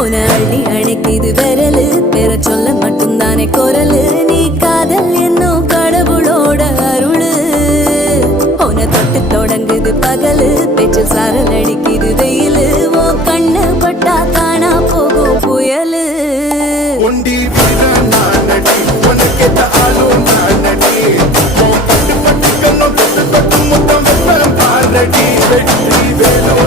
உன அள்ளி அணைக்குது விரலு பெற சொல்ல மட்டும்தானே குரலு நீ காதல் என்னும் கடவுளோட அருளு உன தொட்டு தொடங்குது பகலு பேச்சில் சாரல் அடிக்குது வெயிலு ஓ கண்ணு பட்டா காணா போகும் புயலு ஒண்டி வீரன் நானடி உனக்கேத்த ஆளும் நானடி பட்டு பட்டு கண்ணம் தொட்டு தொட்டு முத்தம் வெப்பம் பாரடி வெற்றி வேணும்